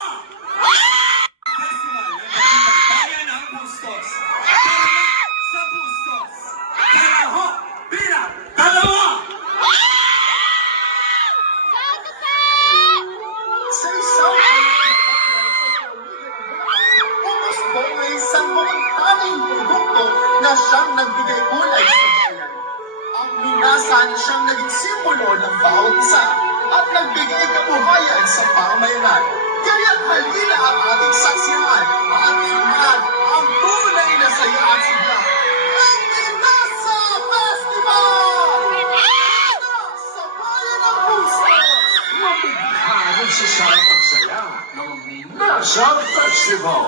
Festival ng Bayan ng Bustos. Kalamak sa Bustos. Kalahok bilang dalawa. Sa isang Ubus ay isang mukhang tanging produkto na siyang nagbigay kulay sa bayan. Ang minasan siyang naging simbolo ng bawat isa at nagbigay kabuhayan sa pamayanan. Kaya halina ang ating saksihan at tingnan ang tunay na saya at sigla. Ang Minasa Festival! Sa bayan ng Bustos! Mabighanan sa sarap at saya ng Minasa Festival.